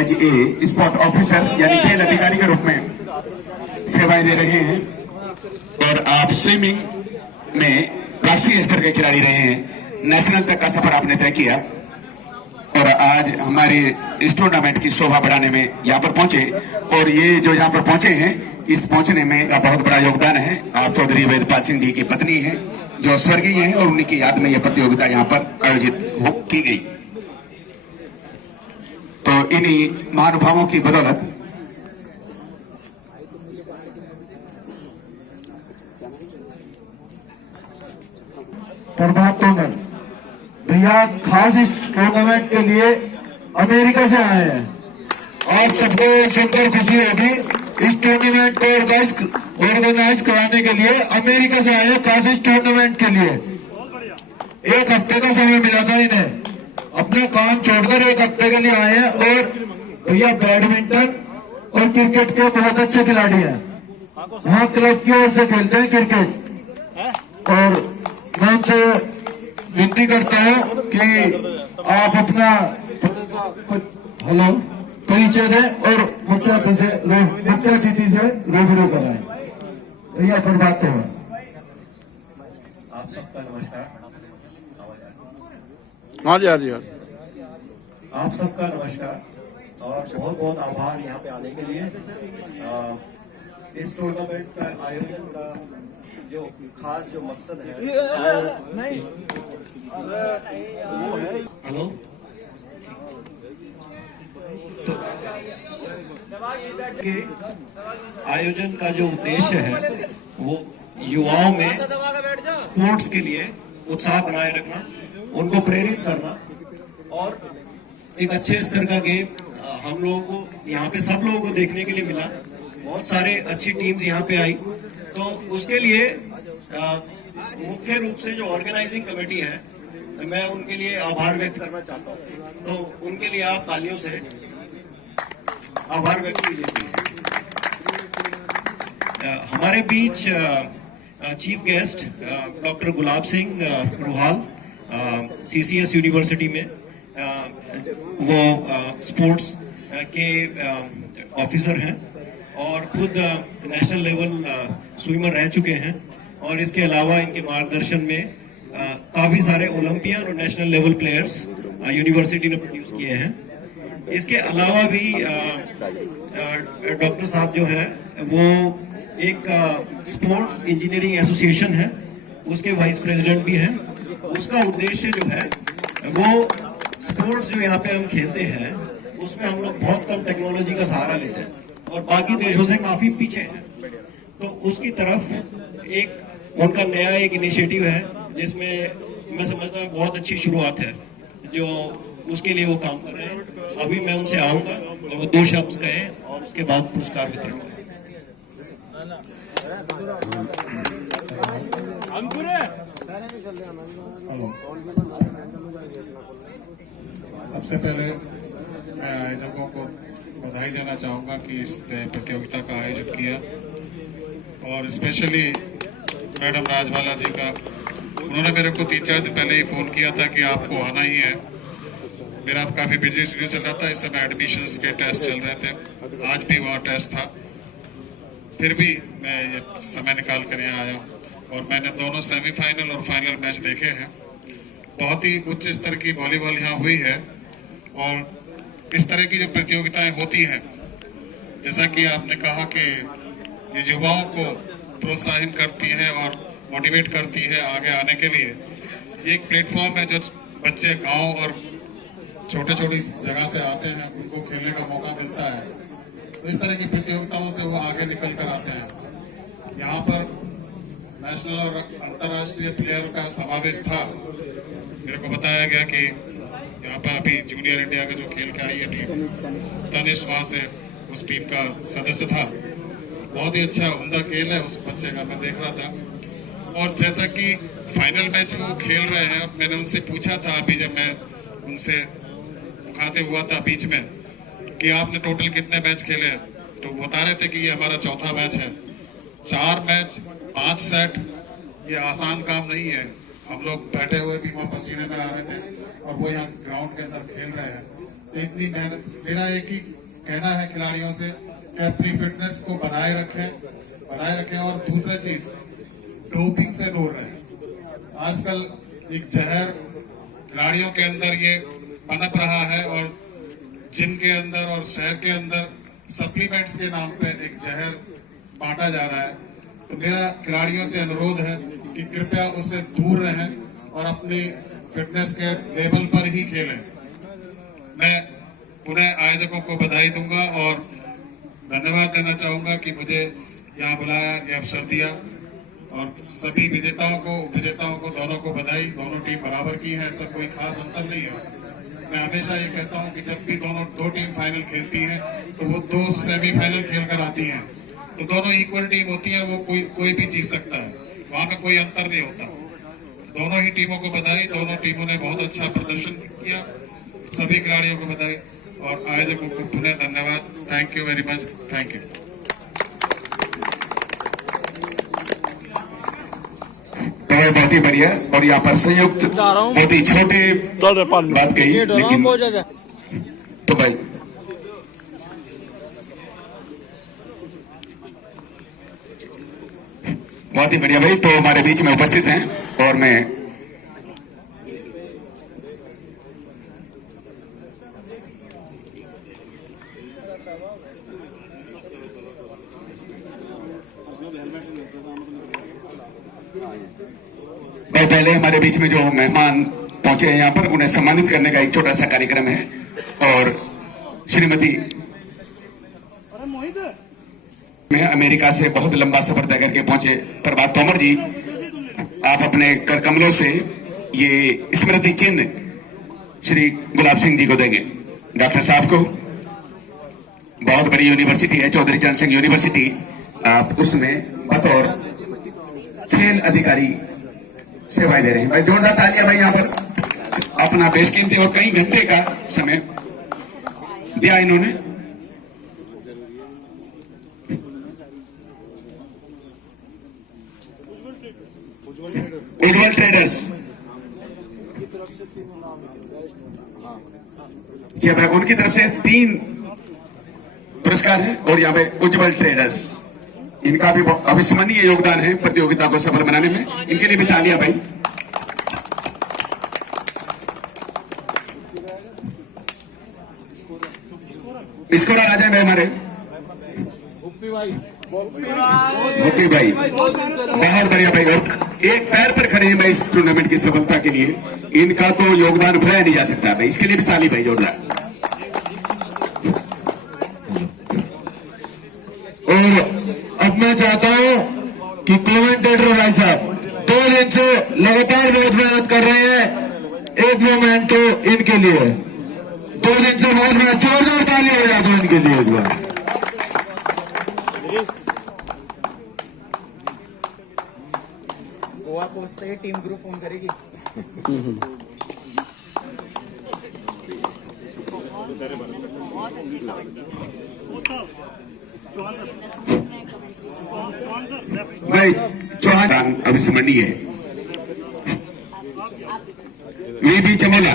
As a sport officer यानी खेल अधिकारी के रूप में सेवाएं दे रहे हैं और आप स्विमिंग में राष्ट्रीय स्तर के खिलाड़ी रहे हैं, नेशनल तक का सफर आपने तय किया और आज हमारे इस टूर्नामेंट की शोभा बढ़ाने में यहाँ पर पहुंचे और ये जो यहाँ पर पहुंचे हैं इस पहुंचने में का बहुत बड़ा योगदान है। आप चौधरी वेदपाल सिंह जी की पत्नी हैं जो स्वर्गीय हैं और उन्हीं की याद में यह प्रतियोगिता यहाँ पर आयोजित की गई। तो इन्हीं महानुभावों की बदौलत प्रभात तोमर भैया खास इस टूर्नामेंट के लिए अमेरिका से आए हैं। आप सबको सुनकर खुशी होगी, इस टूर्नामेंट को ऑर्गेनाइज कराने के लिए अमेरिका से आए हैं खास इस टूर्नामेंट के लिए। एक हफ्ते का समय मिला था इन्हें, अपना काम छोड़कर एक हफ्ते के लिए आए हैं और भैया बैडमिंटन और क्रिकेट के बहुत अच्छे खिलाड़ी हैं। वहाँ क्लब की ओर से खेलते हैं क्रिकेट और मैं उनसे विनती करता हूं कि आप अपना हेलो परिचय दें और मुख्य अतिथि से रूबरू कराएं। भैया प्रभात है। आप सबका नमस्कार। हाँ जी हाँ जी आप सबका नमस्कार और बहुत बहुत आभार यहाँ पे आने के लिए। इस टूर्नामेंट का आयोजन का जो खास जो मकसद है वो है हेलो तो के आयोजन का जो उद्देश्य है वो युवाओं में स्पोर्ट्स के लिए उत्साह बनाए रखना, उनको प्रेरित करना और एक अच्छे स्तर का गेम हम लोगों को यहाँ पे सब लोगों को देखने के लिए मिला। बहुत सारे अच्छी टीम्स यहाँ पे आई, तो उसके लिए मुख्य रूप से जो ऑर्गेनाइजिंग कमेटी है मैं उनके लिए आभार व्यक्त करना चाहता हूँ। तो उनके लिए आप तालियों से आभार व्यक्त कीजिए। हमारे बीच chief guest doctor Gulab Singh Ruhal CCS university में वो स्पोर्ट्स के ऑफिसर हैं और खुद नेशनल लेवल स्विमर रह चुके हैं और इसके अलावा इनके मार्गदर्शन में काफी सारे ओलंपियन और नेशनल लेवल प्लेयर्स यूनिवर्सिटी ने प्रोड्यूस किए हैं। इसके अलावा भी डॉक्टर साहब जो है वो एक स्पोर्ट्स इंजीनियरिंग एसोसिएशन है, उसके वाइस प्रेसिडेंट भी हैं। उसका उद्देश्य जो है वो स्पोर्ट्स जो यहाँ पे हम खेलते हैं उसमें हम लोग बहुत कम टेक्नोलॉजी का सहारा लेते हैं और बाकी देशों से काफी पीछे हैं। तो उसकी तरफ एक उनका नया एक इनिशिएटिव है जिसमें मैं समझता हूँ बहुत अच्छी शुरुआत है जो उसके लिए वो काम कर रहे हैं। अभी मैं उनसे आऊंगा और वो 2 शब्द कहें और उसके बाद पुरस्कार वितरण करें। सबसे पहले मैं आयोजकों को बधाई देना चाहूँगा कि इस प्रतियोगिता का आयोजन किया और स्पेशली मैडम राजबाला जी का। उन्होंने मेरे को 3-4 दिन पहले ही फ़ोन किया था कि आपको आना ही है। मेरा काफ़ी बिजी शेड्यूल चल रहा था, इस समय एडमिशन्स के टेस्ट चल रहे थे, आज भी वहाँ टेस्ट था, फिर भी मैं ये समय निकाल कर यहाँ आया और मैंने दोनों सेमीफाइनल और फाइनल मैच देखे हैं। बहुत ही उच्च स्तर की वॉलीबॉल यहाँ हुई है और इस तरह की जो प्रतियोगिताएं होती हैं, जैसा कि आपने कहा कि ये युवाओं को प्रोत्साहित करती है और मोटिवेट करती है आगे आने के लिए। एक प्लेटफॉर्म है जो बच्चे गांव और छोटे छोटी जगह से आते हैं, उनको खेलने का मौका मिलता है। तो इस तरह की प्रतियोगिताओं से वो आगे निकल कर आते हैं। यहाँ पर नेशनल और अंतर्राष्ट्रीय प्लेयर का समावेश था। मेरे को बताया गया कि यहाँ पर अभी जूनियर इंडिया का जो खेल के आई है टीम, तनिष वहाँ से उस टीम का सदस्य था। बहुत ही अच्छा उम्दा खेल है उस बच्चे का, मैं देख रहा था। और जैसा कि फाइनल मैच में वो खेल रहे हैं, मैंने उनसे पूछा था अभी जब मैं उनसे मुखातिब हुआ था बीच में कि आपने टोटल कितने मैच खेले हैं, तो बता रहे थे कि ये हमारा चौथा मैच है। 4 मैच 5 सेट, ये आसान काम नहीं है। हम लोग बैठे हुए भी वहाँ पसीने में आ रहे थे और वो यहाँ ग्राउंड के अंदर खेल रहे हैं। इतनी मेहनत, मेरा एक ही कहना है खिलाड़ियों से कि अपनी फिटनेस को बनाए रखें और दूसरा चीज डोपिंग से दूर रहें। आजकल एक जहर खिलाड़ियों के अंदर ये पनप रहा है और जिम के अंदर और शहर के अंदर सप्लीमेंट्स के नाम पे एक जहर बांटा जा रहा है। तो मेरा खिलाड़ियों से अनुरोध है कि कृपया उससे दूर रहें और अपनी फिटनेस के लेवल पर ही खेलें। मैं पुनः आयोजकों को बधाई दूंगा और धन्यवाद देना चाहूंगा कि मुझे यहाँ बुलाया, ये अवसर दिया, और सभी विजेताओं को दोनों को बधाई। दोनों टीम बराबर की है, सब कोई खास अंतर नहीं है। मैं हमेशा ये कहता हूँ कि जब भी दो टीम फाइनल खेलती हैं तो वो 2 सेमीफाइनल खेल कर आती हैं, तो दोनों इक्वल टीम होती है, वो कोई भी जीत सकता है, वहां में कोई अंतर नहीं होता। दोनों ही टीमों को बधाई, दोनों टीमों ने बहुत अच्छा प्रदर्शन किया, सभी खिलाड़ियों को बधाई और आयोजकों को पुनः धन्यवाद। Thank you very much, thank you. बहुत ही बढ़िया। और यहाँ पर संयुक्त बहुत ही छोटे बात कही, लेकिन तो भाई बहुत ही बढ़िया भाई, तो हमारे बीच में उपस्थित हैं और मैं पहले हमारे बीच में जो मेहमान पहुंचे हैं यहाँ पर, उन्हें सम्मानित करने का एक छोटा सा कार्यक्रम है। और श्रीमती में अमेरिका से बहुत लंबा सफर तय करके पहुंचे प्रभात तोमर जी, आप अपने कर कमलों से ये स्मृति चिन्ह श्री गुलाब सिंह जी को देंगे। डॉक्टर साहब को, बहुत बड़ी यूनिवर्सिटी है चौधरी चरण सिंह यूनिवर्सिटी, आप उसमें बतौर खेल अधिकारी सेवाएं दे रहे हैं। भाई जोरदार तालियां भाई, यहाँ पर अपना बेशकीमती और कई घंटे का समय दिया इन्होंने। उज्ज्वल ट्रेडर्स जी भाई, उनकी तरफ से 3 पुरस्कार है। और यहाँ पे उज्ज्वल ट्रेडर्स, इनका भी अविस्मरणीय योगदान है प्रतियोगिता को सफल बनाने में, इनके लिए भी तालियां भाई। स्कोर आ जाए भाई हमारे ओके भाई, बहुत बढ़िया भाई। और एक पैर पर खड़े हैं भाई इस टूर्नामेंट की सफलता के लिए, इनका तो योगदान भुलाया नहीं जा सकता भाई, इसके लिए भी ताली भाई जोरदार। और अब मैं चाहता हूं कि कमेंटेटर भाई साहब 2 दिन से लगातार बहुत मेहनत कर रहे हैं, एक मोमेंट तो इनके लिए 2 दिन से बहुत मेहनत, जोरदार ताली हो जाए तो इनके लिए एक बार। गोवा पहुंचते ही टीम ग्रुप फोन करेगी। भाई चौहान अविस्मरणीय है, वीबी चमोला,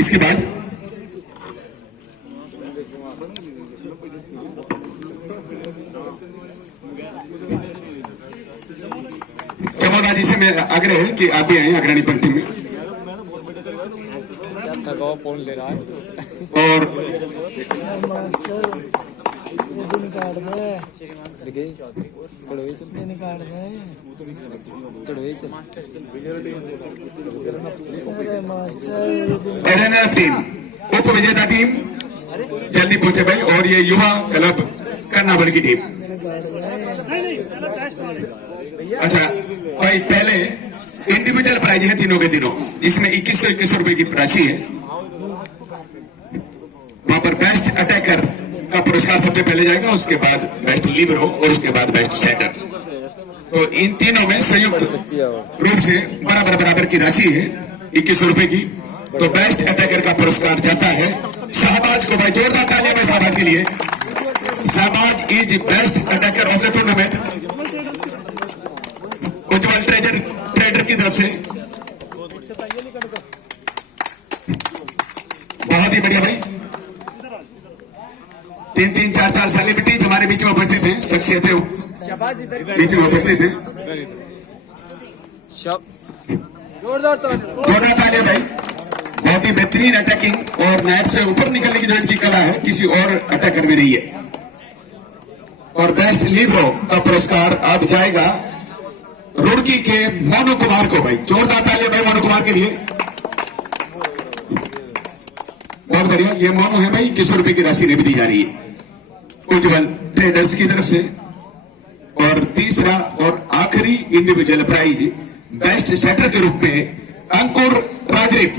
इसके बाद चमोला जी से मैं आग्रह है कि आप भी आए अग्रणी पंक्ति में। फोन ले रहा है और टीम उप विजेता टीम जल्दी पहुंचे भाई, और ये युवा क्लब कर्नावल की टीम। अच्छा भाई, पहले इंडिविजुअल प्राइज है तीनों के तीनों, जिसमें 2100 रुपए की राशि है। वहां पर बेस्ट अटैकर का पुरस्कार सबसे पहले जाएगा, उसके बाद बेस्ट लिबरो और उसके बाद बेस्ट सेटर। तो इन तीनों में संयुक्त रूप से बराबर की राशि है 2100 रुपए की। तो बेस्ट अटैकर का पुरस्कार जाता है शाहबाज को भाई, जोरदार तालियां में शाहबाज के लिए। Shahbaz is best attacker of the tournament Ujjwal trader की तरफ से। बहुत ही बढ़िया भाई। 3-3, 4-4 सेलिब्रिटीज हमारे बीच में उपस्थित हैं, शख्सियतें बीच में उपस्थित हैं। जोरदार तालियां भाई। बहुत ही बेहतरीन अटैकिंग और नेट से ऊपर निकलने की जो इनकी कला है किसी और अटैकर में नहीं है। और बेस्ट लिबरो का पुरस्कार अब जाएगा रुड़की के मोनू कुमार को भाई। जोरदार तालियां भाई मोनू कुमार के लिए। बहुत बढ़िया। ये मोनू है भाई, 2100 रुपए की राशि भी दी जा रही है उज्जवल ट्रेडर्स की तरफ से। और तीसरा और आखिरी इंडिविजुअल प्राइज बेस्ट सेटर के रूप में अंकुर राजरीफ।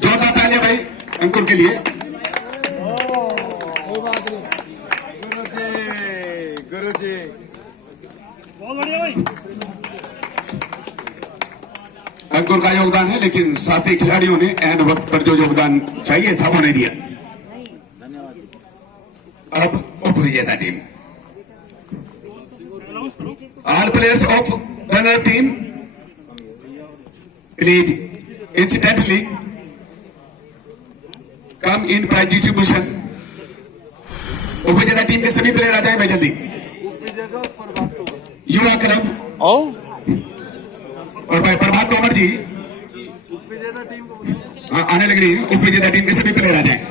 जोरदार तालियां भाई अंकुर के लिए। अंकुर का योगदान है, लेकिन साथी खिलाड़ियों ने एंड वक्त पर जो योगदान चाहिए था वो नहीं दिया। अब उप विजेता team. All players of runner team please incidentally come in prize distribution. उप विजेता टीम के सभी प्लेयर आ जाए भाई जल्दी। युवा क्लब और भाई प्रभात तोमर जी आने लग रही है। उप विजेता टीम के सभी प्लेयर आ जाए।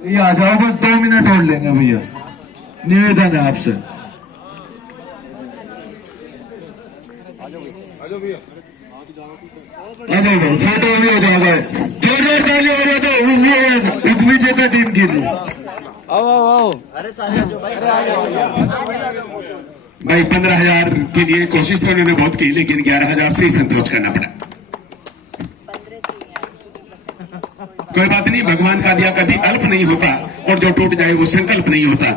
भैया आ जाओ, बस 2 मिनट और लेंगे भैया, निवेदन है आपसे। आ जाओ भाई, फोटो भी हो जाएगा। जोरदार ताली हो जाए तो उप विजेता टीम के लिए। आओ भाई 15,000 के लिए कोशिश तो उन्होंने बहुत की, लेकिन 11,000 से ही संतोष करना पड़ा। कोई बात नहीं, भगवान का दिया कभी अल्प नहीं होता और जो टूट जाए वो संकल्प नहीं होता।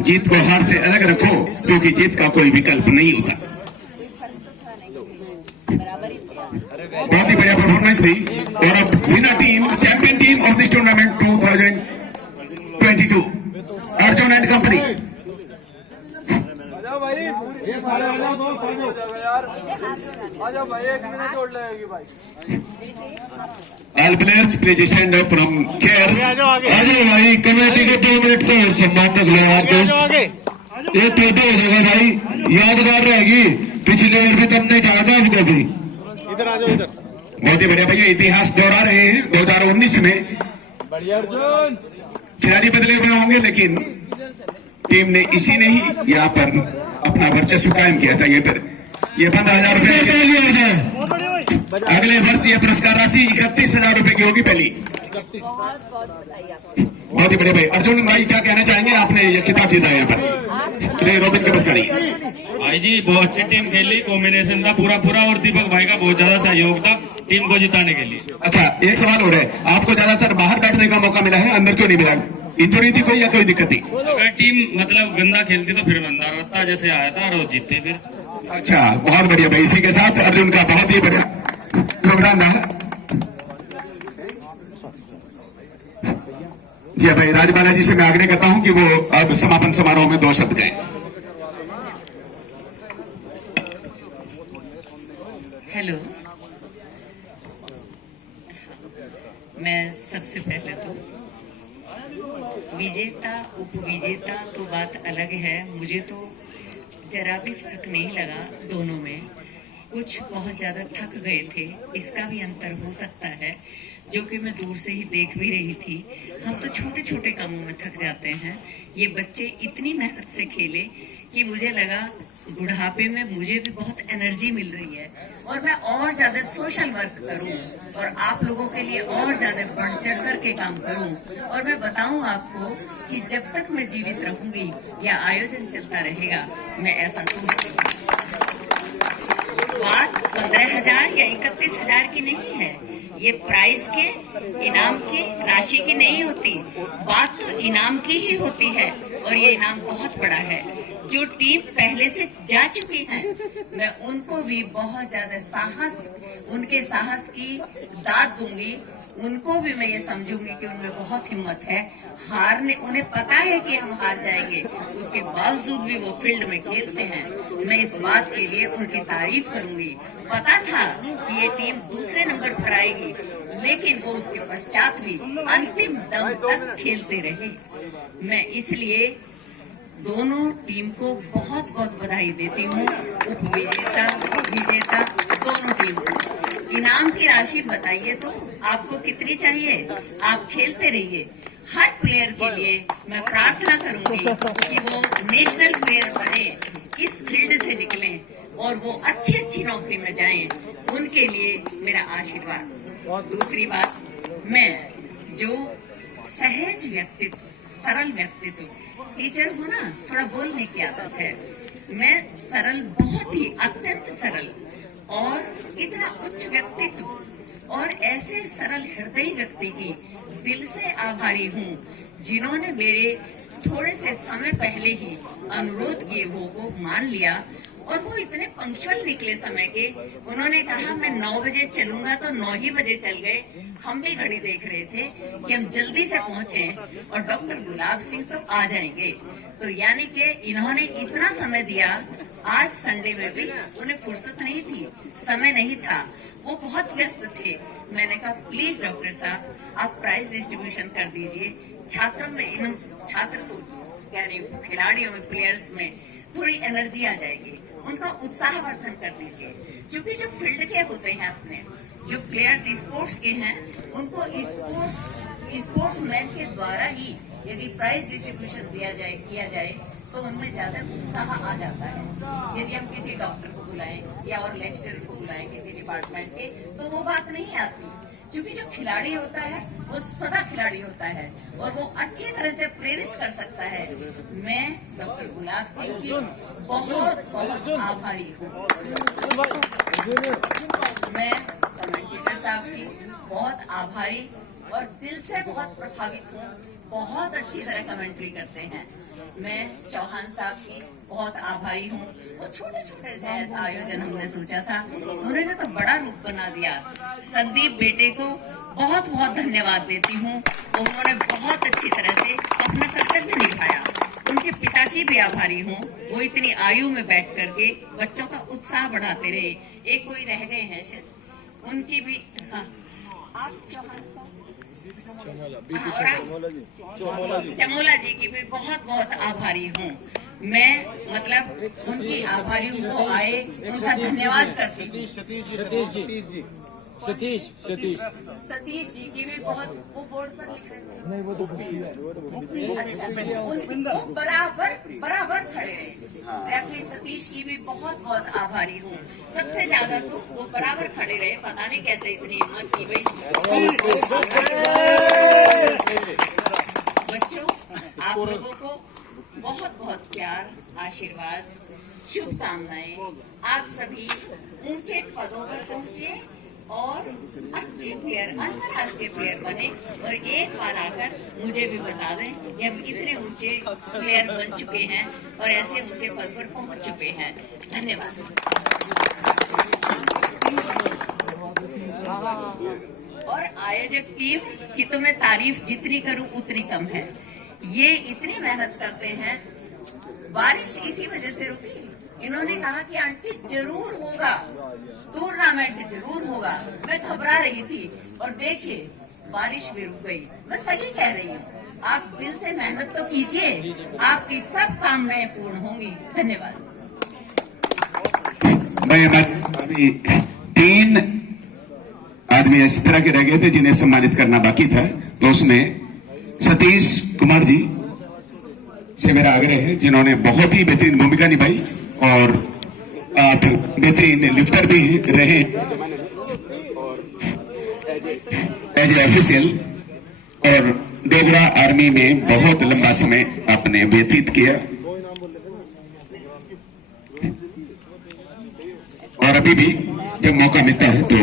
जीत को हार से अलग रखो, क्योंकि जीत का कोई विकल्प नहीं होता। बहुत ही बढ़िया परफॉर्मेंस थी। और अब winner team, champion team of this tournament 2022 Arjun and company. All players please stand up from chairs. आ जाओ भाई, कमेटी को 2 मिनट का और सम्मान तक लगाते। ये फोटो हो जाएगा भाई, यादगार रहेगी। पिछली बार भी तुमने कहा था अब कभी। इधर आ जाओ इधर। बहुत ही बढ़िया भैया, इतिहास दोहरा रहे हैं। 2019 में बढ़िया अर्जुन। खिलाड़ी बदले हुए होंगे, लेकिन टीम ने इसी ने ही यहाँ पर अपना वर्चस्व कायम किया था। ये 15,000 रुपए। अगले वर्ष ये पुरस्कार राशि 31,000 रुपए की होगी पहली। बहुत ही बड़े भाई। अर्जुन भाई क्या कहना चाहेंगे? आपने ये खिताब जीता है यहाँ पर रोबिन के पुरस्कारी। भाई जी बहुत अच्छी टीम खेली, कॉम्बिनेशन था पूरा और दीपक भाई का बहुत ज्यादा सहयोग था टीम को जिताने के लिए। अच्छा, एक सवाल हो रहा है, आपको ज्यादातर बाहर बैठने का मौका मिला है, अंदर क्यों नहीं मिला? इंजरी थी कोई या कोई दिक्कत थी? अगर टीम मतलब गंदा खेलती तो फिर बंदा रहता, जैसे आया था रोज जीतते फिर। अच्छा, बहुत बढ़िया भाई। इसी के साथ अर्जुन का बहुत ही बढ़िया योगदान रहा। जी भाई, राजबाला जी से मैं आग्रह करता हूं कि वो अब समापन समारोह में 2 शब्द कहें। हेलो, मैं सबसे पहले तो विजेता उपविजेता तो बात अलग है। मुझे तो जरा भी फर्क नहीं लगा दोनों में। कुछ बहुत ज्यादा थक गए थे, इसका भी अंतर हो सकता है, जो कि मैं दूर से ही देख भी रही थी। हम तो छोटे छोटे कामों में थक जाते हैं। ये बच्चे इतनी मेहनत से खेले कि मुझे लगा बुढ़ापे में मुझे भी बहुत एनर्जी मिल रही है और मैं और ज्यादा सोशल वर्क करूं और आप लोगों के लिए और ज्यादा बढ़ चढ़ कर के काम करूं। और मैं बताऊं आपको कि जब तक मैं जीवित रहूंगी या आयोजन चलता रहेगा, मैं ऐसा सोचती हूँ। बात 15,000 या 31,000 की नहीं है, ये प्राइस के इनाम की राशि की नहीं होती। बात तो इनाम की ही होती है और ये इनाम बहुत बड़ा है। जो टीम पहले से जा चुकी है मैं उनको भी बहुत ज्यादा साहस, उनके साहस की दाद दूंगी। उनको भी मैं ये समझूंगी कि उनमें बहुत हिम्मत है। हारने, उन्हें पता है कि हम हार जाएंगे, उसके बावजूद भी वो फील्ड में खेलते हैं। मैं इस बात के लिए उनकी तारीफ करूंगी। पता था कि ये टीम दूसरे नंबर पर आएगी, लेकिन वो उसके पश्चात भी अंतिम दम तक खेलते रहे। मैं इसलिए दोनों टीम को बहुत बहुत बधाई देती हूँ, उपविजेता विजेता दोनों टीम को। इनाम की राशि बताइए तो आपको कितनी चाहिए? आप खेलते रहिए। हर प्लेयर के लिए मैं प्रार्थना करूंगी कि वो नेशनल प्लेयर बने, इस फील्ड से निकलें और वो अच्छी नौकरी में जाएं। उनके लिए मेरा आशीर्वाद। दूसरी बात, मैं जो सहज व्यक्तित्व, सरल व्यक्तित्व, टीचर हूँ ना, थोड़ा बोलने की आदत है। मैं सरल, बहुत ही अत्यंत सरल और इतना उच्च व्यक्तित्व और ऐसे सरल हृदय व्यक्ति की दिल से आभारी हूँ, जिन्होंने मेरे थोड़े से समय पहले ही अनुरोध किए वो मान लिया और वो इतने पंक्चुअल निकले समय के। उन्होंने कहा मैं 9 बजे चलूंगा, तो 9 ही बजे चल गए। हम भी घड़ी देख रहे थे कि हम जल्दी से पहुंचे और डॉक्टर गुलाब सिंह तो आ जाएंगे। तो यानी कि इन्होंने इतना समय दिया। आज संडे में भी उन्हें फुर्सत नहीं थी, समय नहीं था, वो बहुत व्यस्त थे। मैंने कहा प्लीज डॉक्टर साहब, आप प्राइज डिस्ट्रीब्यूशन कर दीजिए। छात्रों में, इन छात्र यानी खिलाड़ियों में, प्लेयर्स में थोड़ी एनर्जी आ जाएगी, उनका उत्साहवर्धन कर दीजिए। क्योंकि जो फील्ड के होते हैं, अपने जो प्लेयर्स स्पोर्ट्स के हैं, उनको स्पोर्ट्समैन के द्वारा ही यदि प्राइज डिस्ट्रीब्यूशन किया जाए तो उनमें ज्यादा उत्साह आ जाता है। यदि हम किसी डॉक्टर को बुलाएं या और लेक्चरर को बुलाएं किसी डिपार्टमेंट के, तो वो बात नहीं आती। क्योंकि जो खिलाड़ी होता है वो सदा खिलाड़ी होता है और वो अच्छी तरह से प्रेरित कर सकता है। मैं डॉक्टर गुलाब सिंह की बहुत बहुत आभारी हूँ। मैं कमेंटेटर साहब की बहुत आभारी और दिल से बहुत प्रभावित हूँ। बहुत अच्छी तरह कमेंट्री करते हैं। मैं चौहान साहब की बहुत आभारी हूँ। और छोटे छोटे से ऐसा आयोजन हमने सोचा था, उन्होंने तो बड़ा रूप बना दिया। संदीप बेटे को बहुत बहुत धन्यवाद देती हूँ, उन्होंने बहुत अच्छी तरह से अपना कर्तव्य निभाया। उनके पिता की भी आभारी हूँ, वो इतनी आयु में बैठ करके बच्चों का उत्साह बढ़ाते रहे। एक कोई रह गए हैं शायद, उनकी भी, हाँ, आप चमोला जी की भी बहुत बहुत आभारी हूँ। मैं मतलब उनकी आभारी को आए, उनका धन्यवाद करती हूँ। सतीश जी की भी बहुत, वो बोर्ड पर लिख रहे थे, नहीं वो तो अच्छा, बराबर खड़े रहे। रेफरी सतीश की भी बहुत बहुत आभारी हूँ। सबसे ज्यादा तो वो बराबर खड़े रहे, पता नहीं कैसे इतनी हिम्मत की गई। बच्चों, आप लोगों को बहुत बहुत प्यार, आशीर्वाद, शुभकामनाएं। आप सभी ऊंचे पदों पर पहुंचे और अच्छे प्लेयर, अंतर्राष्ट्रीय प्लेयर बने और एक बार आकर मुझे भी बता दें कि हम इतने ऊंचे प्लेयर बन चुके हैं और ऐसे ऊंचे पद पर पहुंच चुके हैं। धन्यवाद। और आयोजक टीम की तो मैं तारीफ जितनी करूं उतनी कम है। ये इतनी मेहनत करते हैं। बारिश इसी वजह से रुकी। इन्होंने कहा कि आंटी जरूर होगा, टूर्नामेंट जरूर होगा। मैं घबरा रही थी और देखिए बारिश भी रुक गई। मैं सही कह रही हूँ, आप दिल से मेहनत तो कीजिए, आपकी सब कामनाएं पूर्ण होंगी। धन्यवाद। अभी 3 आदमी इस तरह के रह गए थे जिन्हें सम्मानित करना बाकी था, तो उसमें सतीश कुमार जी से मेरा आग्रह है, जिन्होंने बहुत ही बेहतरीन भूमिका निभाई और आप बेहतरीन लिफ्टर भी रहे एज ए ऑफिशियल, और डोगरा आर्मी में बहुत लंबा समय आपने व्यतीत किया। और अभी भी जब मौका मिलता है तो।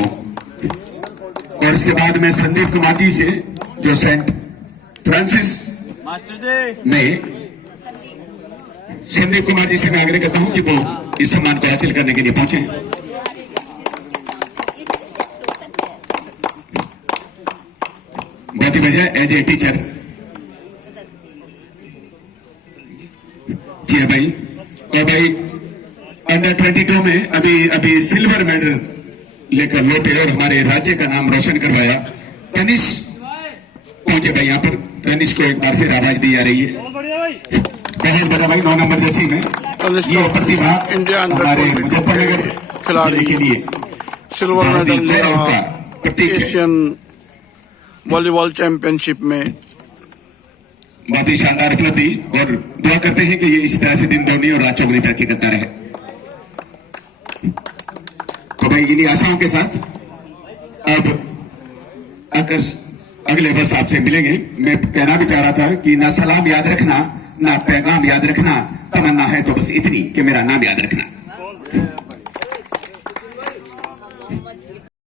और इसके बाद मैं संदीप कुमार जी से, जो सेंट फ्रांसिस में, संदीप कुमार जी से मैं आग्रह करता हूं कि वो इस सम्मान को हासिल करने के लिए पहुंचे हैं। बहुत ही बढ़िया, एज ए टीचर। जी हाँ भाई। और भाई अंडर 22 में अभी सिल्वर मेडल लेकर लौटे और हमारे राज्य का नाम रोशन करवाया तनिष पहुंचे भाई। यहाँ पर तनिष को एक बार फिर आवाज दी जा रही है। बहुत बड़ा भाई 9 नंबर जर्सी में ये प्रतिभा हमारे मुजफ्फरनगर जिले के लिए सिल्वर बहुत ही मेडल गौरव का प्रतीक है। एशियन वॉलीबॉल चैंपियनशिप में। बहुत ही शानदार उपलब्धि और दुआ करते हैं कि ये इस तरह से दिन दोगुनी और रात चौगुनी तरक्की करता रहे। तो भाई इन्हीं आशाओं के साथ अब आकर अगले वर्ष आपसे मिलेंगे। मैं कहना भी चाह रहा था कि ना सलाम याद रखना, ना पैगाम याद रखना, तमन्ना है तो बस इतनी कि मेरा नाम याद रखना।